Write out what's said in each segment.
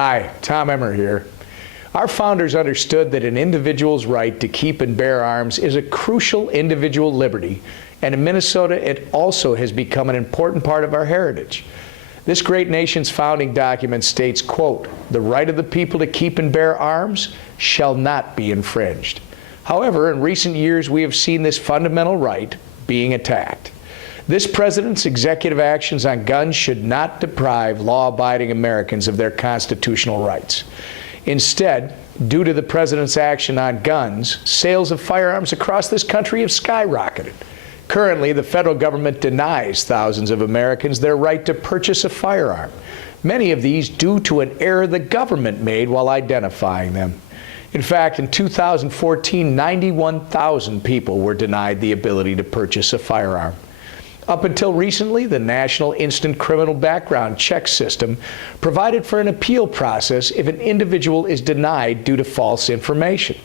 Hi, Tom Emmer here. Our founders understood that an individual's right to keep and bear arms is a crucial individual liberty, and in Minnesota it also has become an important part of our heritage. This great nation's founding document states, quote, "The right of the people to keep and bear arms shall not be infringed." However, in recent years we have seen this fundamental right being attacked. This president's executive actions on guns should not deprive law-abiding Americans of their constitutional rights. Instead, due to the president's action on guns, sales of firearms across this country have skyrocketed. Currently, the federal government denies thousands of Americans their right to purchase a firearm, many of these due to an error the government made while identifying them. In fact, in 2014, 91,000 people were denied the ability to purchase a firearm. Up until recently, the National Instant Criminal Background Check System provided for an appeal process if an individual is denied due to false information.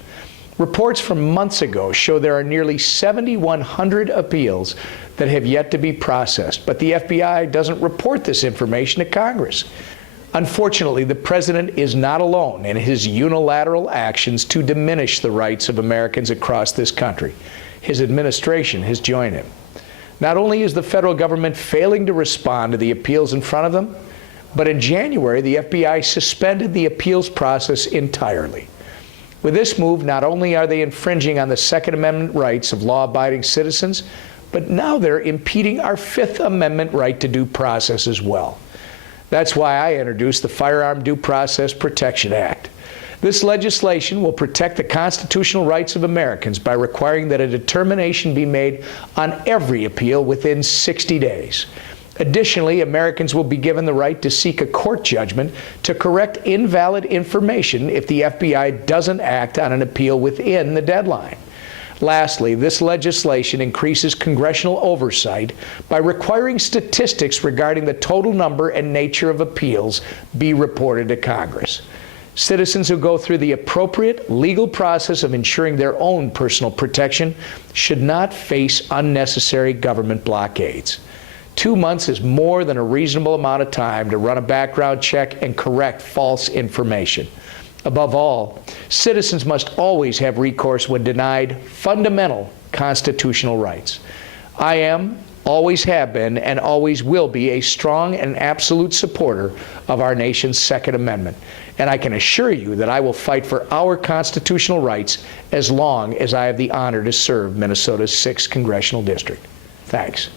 Reports from months ago show there are nearly 7,100 appeals that have yet to be processed, but the FBI doesn't report this information to Congress. Unfortunately, the president is not alone in his unilateral actions to diminish the rights of Americans across this country. His administration has joined him. Not only is the federal government failing to respond to the appeals in front of them, but in January, the FBI suspended the appeals process entirely. With this move, not only are they infringing on the Second Amendment rights of law-abiding citizens, but now they're impeding our Fifth Amendment right to due process as well. That's why I introduced the Firearm Due Process Protection Act. This legislation will protect the constitutional rights of Americans by requiring that a determination be made on every appeal within 60 days. Additionally, Americans will be given the right to seek a court judgment to correct invalid information if the FBI doesn't act on an appeal within the deadline. Lastly, this legislation increases congressional oversight by requiring statistics regarding the total number and nature of appeals be reported to Congress. Citizens who go through the appropriate legal process of ensuring their own personal protection should not face unnecessary government blockades. 2 months is more than a reasonable amount of time to run a background check and correct false information. Above all, citizens must always have recourse when denied fundamental constitutional rights. I am, always have been, and always will be a strong and absolute supporter of our nation's Second Amendment. And I can assure you that I will fight for our constitutional rights as long as I have the honor to serve Minnesota's 6th Congressional District. Thanks.